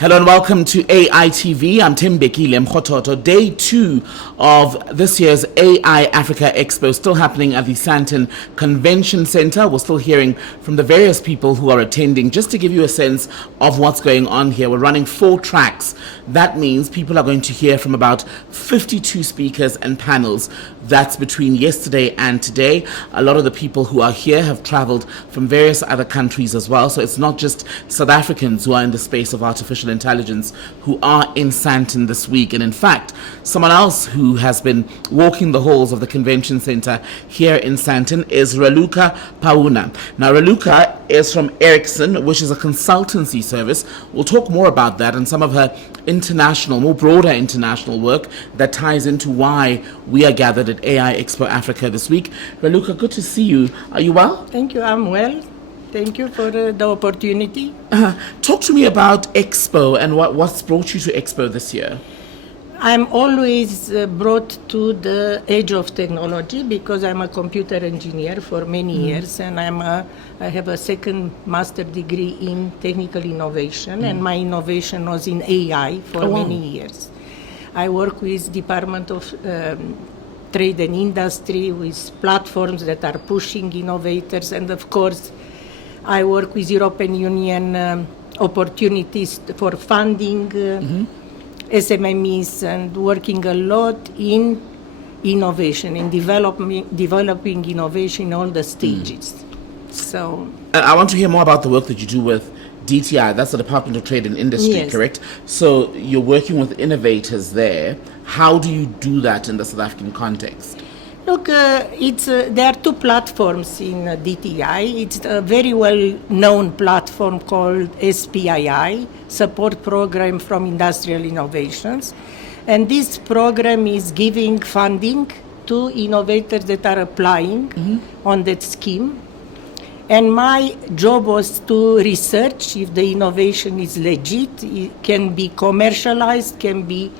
Hello and welcome to AITV. I'm Timbeki Lemkhototo. Day 2 of this year's AI Africa Expo, still happening at the Sandton Convention Center. We're still hearing from the various people who are attending. Just to give you a sense of what's going on here, we're running 4 tracks. That means people are going to hear from about 52 speakers and panels. That's between yesterday and today. A lot of the people who are here have traveled from various other countries as well. So it's not just South Africans who are in the space of artificial intelligence who are in Sandton this week. And in fact, someone else who has been walking the halls of the convention center here in Sandton is Raluca Pauna. Now, Raluca is from Eriscan, which is a consultancy service. We'll talk more about that and some of her international, more broader international work that ties into why we are gathered at AI Expo Africa this week. Raluca, good to see you. Are you well? Thank you. I'm well. Thank you for the opportunity. Talk to me about Expo and what's brought you to Expo this year. I'm always brought to the edge of technology because I'm a computer engineer for many years, and I have a second master degree in technical innovation, and my innovation was in AI for many years. I work with Department of Trade and Industry, with platforms that are pushing innovators, and of course I work with European Union opportunities for funding SMMEs, and working a lot in innovation, in developing innovation in all the stages. So I want to hear more about the work that you do with DTI. That's the Department of Trade and Industry, yes. Correct? So you're working with innovators there. How do you do that in the South African context? Look, there are 2 platforms in DTI. It's a very well-known platform called SPII, Support Program from Industrial Innovations. And this program is giving funding to innovators that are applying on that scheme. And my job was to research if the innovation is legit, it can be commercialized, can be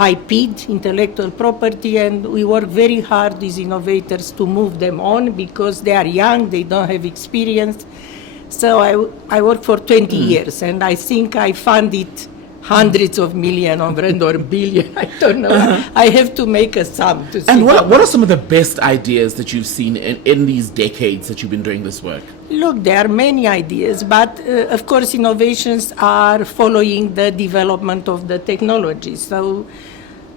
IP'd, intellectual property, and we work very hard with innovators to move them on because they are young, they don't have experience. So I worked for 20 years, and I think I funded hundreds of millions or billion, I don't know. I have to make a sum to see. And what are some of the best ideas that you've seen in these decades that you've been doing this work? Look, there are many ideas, but of course innovations are following the development of the technology. So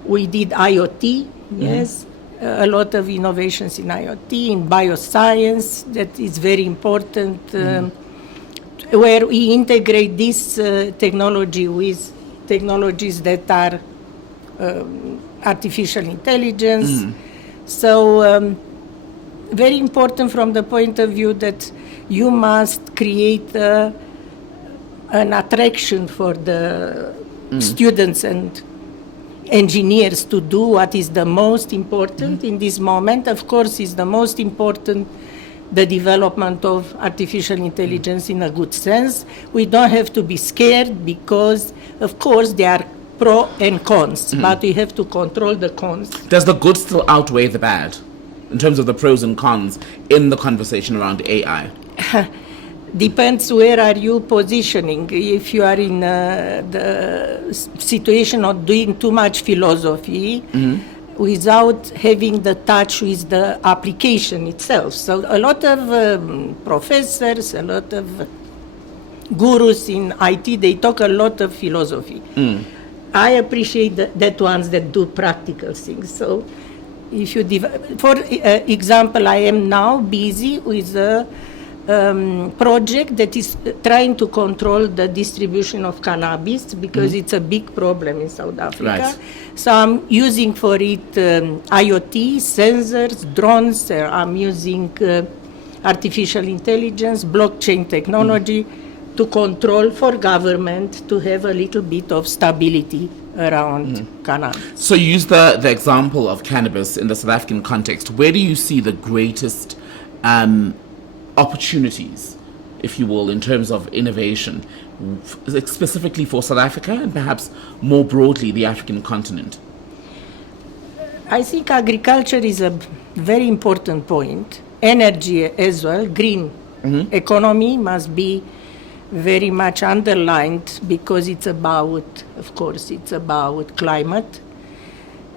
we did IoT, yes, a lot of innovations in IoT, in bioscience, that is very important, where we integrate this technology with technologies that are artificial intelligence. So very important from the point of view that you must create an attraction for the students and engineers to do what is the most important in this moment. Of course, is the most important the development of artificial intelligence in a good sense. We don't have to be scared because, of course, there are pros and cons, but we have to control the cons. Does the good still outweigh the bad in terms of the pros and cons in the conversation around AI? Depends where are you positioning. If you are in the situation of doing too much philosophy without having the touch with the application itself. So a lot of professors, a lot of gurus in IT, they talk a lot of philosophy. I appreciate that ones that do practical things. So if you for example, I am now busy with a project that is trying to control the distribution of cannabis because it's a big problem in South Africa. Right. So I'm using for it IoT, sensors, drones. I'm using artificial intelligence, blockchain technology to control for government to have a little bit of stability around cannabis. So you use the example of cannabis in the South African context. Where do you see the greatest opportunities, if you will, in terms of innovation, specifically for South Africa and perhaps more broadly the African continent? I think agriculture is a very important point. Energy as well, green economy must be very much underlined because it's about, of course, it's about climate.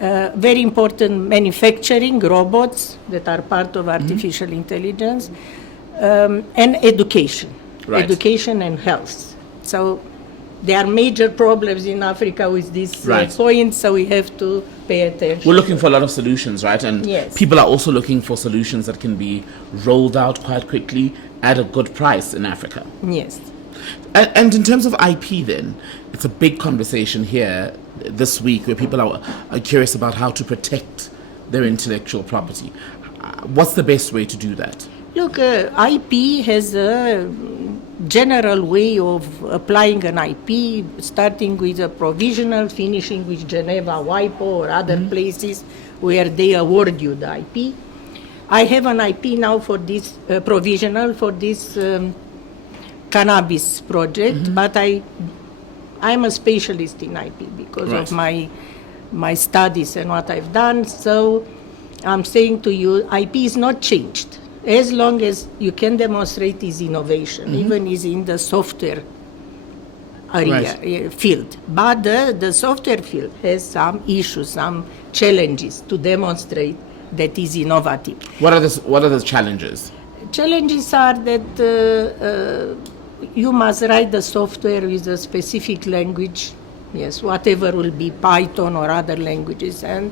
Very important manufacturing, robots that are part of artificial intelligence, and education, education and health. So there are major problems in Africa with this point, so we have to pay attention. We're looking for a lot of solutions, right? And yes. people are also looking for solutions that can be rolled out quite quickly at a good price in Africa. Yes. And in terms of IP then, it's a big conversation here this week where people are curious about how to protect their intellectual property. What's the best way to do that? Look, IP has a general way of applying an IP, starting with a provisional, finishing with Geneva, WIPO, or other places where they award you the IP. I have an IP now for this provisional for this cannabis project, but I'm a specialist in IP because of my studies and what I've done. So I'm saying to you, IP is not changed. As long as you can demonstrate is innovation, even is in the software area field. But the software field has some issues, some challenges to demonstrate that is innovative. What are the challenges? Challenges are that you must write the software with a specific language, yes, whatever will be Python or other languages. And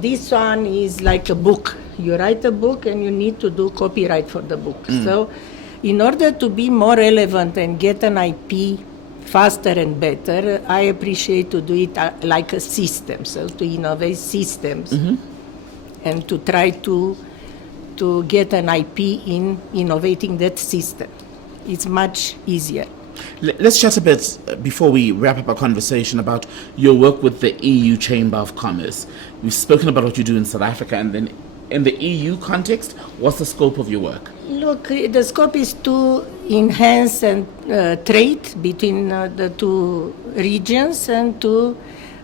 this one is like a book. You write a book and you need to do copyright for the book. So in order to be more relevant and get an IP faster and better, I appreciate to do it like a system, so to innovate systems and to try to get an IP in innovating that system. It's much easier. Let's chat a bit before we wrap up our conversation about your work with the EU Chamber of Commerce. We've spoken about what you do in South Africa, and then in the EU context, what's the scope of your work? Look, the scope is to enhance and trade between the two regions and to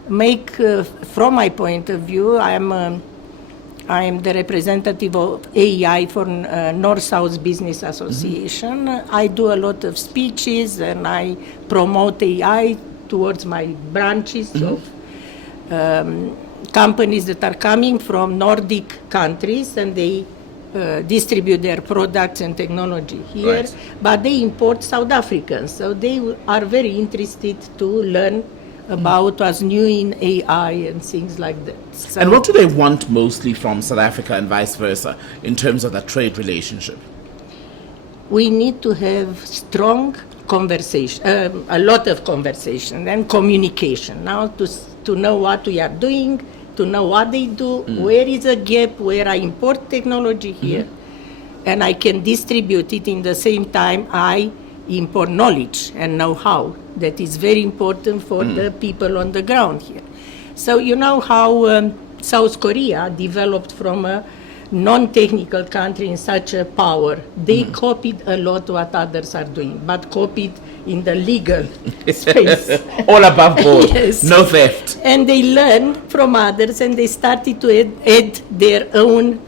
make, from my point of view, I am the representative of AEI for North-South Business Association. I do a lot of speeches and I promote AI towards my branches of companies that are coming from Nordic countries, and they distribute their products and technology here, but they import South Africans. So they are very interested to learn about what's new in AI and things like that. So, and what do they want mostly from South Africa and vice versa in terms of that trade relationship? We need to have strong conversation, a lot of conversation and communication now to know what we are doing, to know what they do, where is a gap, where I import technology here, and I can distribute it in the same time I import knowledge and know-how that is very important for the people on the ground here. So you know how South Korea developed from a non-technical country in such a power. They copied a lot what others are doing, but copied in the legal space. All above board, yes. No theft. And they learned from others and they started to add their own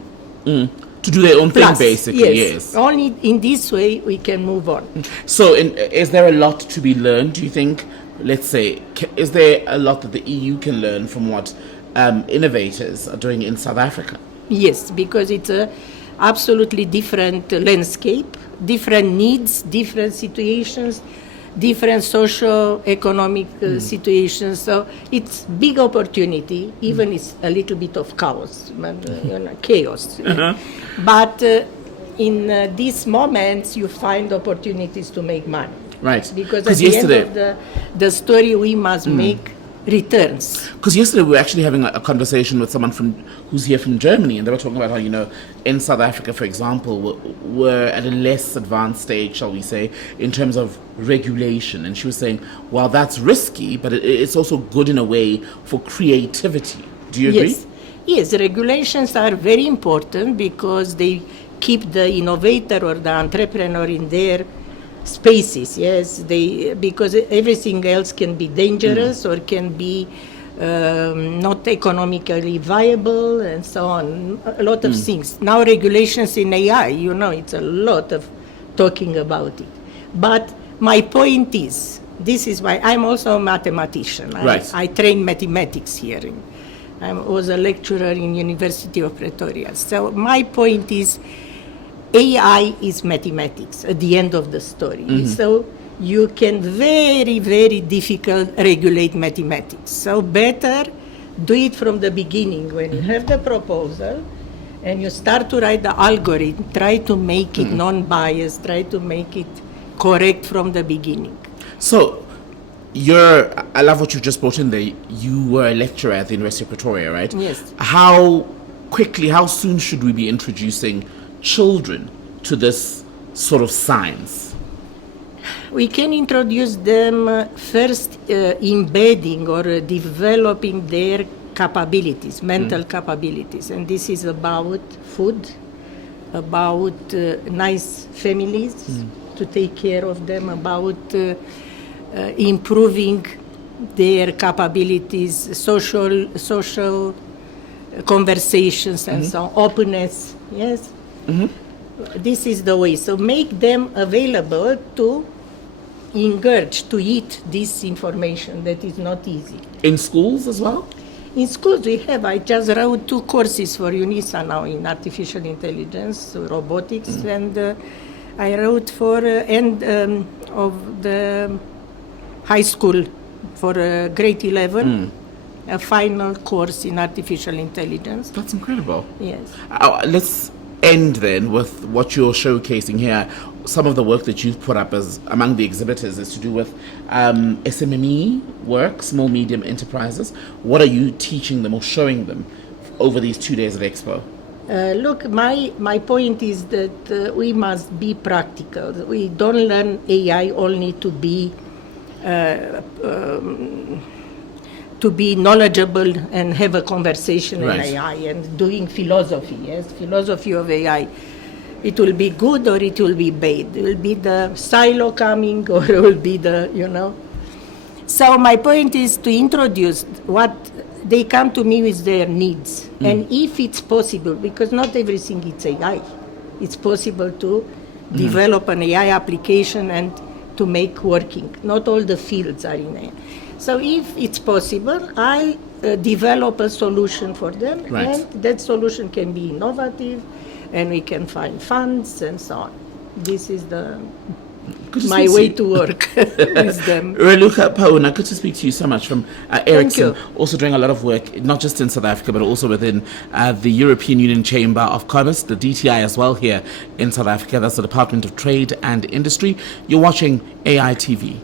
to do their own plus, thing, basically, yes. Only in this way we can move on. So is there a lot to be learned, do you think? Let's say, is there a lot that the EU can learn from what innovators are doing in South Africa? Yes, because it's a absolutely different landscape, different needs, different situations, different socio-economic situations. So it's big opportunity, even it's a little bit of chaos, chaos. But in these moments, you find opportunities to make money. Right. Because at the end of the story, we must make returns. Because yesterday we were actually having a conversation with someone who's here from Germany, and they were talking about how, in South Africa, for example, we're at a less advanced stage, shall we say, in terms of regulation. And she was saying, well, that's risky, but it's also good in a way for creativity. Do you agree? Yes, regulations are very important because they keep the innovator or the entrepreneur in their spaces, because everything else can be dangerous or can be not economically viable and so on, a lot of things. Now regulations in AI, it's a lot of talking about it. But my point is, this is why I'm also a mathematician. Right. I train mathematics here. I was a lecturer in University of Pretoria. So my point is, AI is mathematics at the end of the story. So you can very, very difficult regulate mathematics. So better do it from the beginning when you have the proposal and you start to write the algorithm, try to make it non-biased, try to make it correct from the beginning. So, I love what you just brought in there. You were a lecturer at the University of Pretoria, right? Yes. How soon should we be introducing children to this sort of science? We can introduce them first embedding or developing their capabilities, mental capabilities. And this is about food, about nice families to take care of them, about improving their capabilities, social conversations and so on, openness, yes? This is the way. So make them available to engage, to eat this information that is not easy. In schools as well? In schools we have, I just wrote 2 courses for UNISA now in artificial intelligence, robotics, and I wrote for end of the high school for grade 11, a final course in artificial intelligence. That's incredible. Yes. Let's end then with what you're showcasing here. Some of the work that you've put up as among the exhibitors is to do with SMME work, small medium enterprises. What are you teaching them or showing them over these 2 days of Expo? Look, my point is that we must be practical. We don't learn AI only to be knowledgeable and have a conversation in AI and doing philosophy, yes, philosophy of AI. It will be good or it will be bad. It will be the silo coming or it will be the, So my point is to introduce what they come to me with their needs. And if it's possible, because not everything is AI, it's possible to develop an AI application and to make working. Not all the fields are in AI. So if it's possible, I develop a solution for them, and that solution can be innovative, and we can find funds and so on. This is my way to work with them. Raluca, Pauna, good to speak to you so much from Eriscan, Thank you. also doing a lot of work, not just in South Africa, but also within the European Union Chamber of Commerce, the DTI as well here in South Africa. That's the Department of Trade and Industry. You're watching AI TV.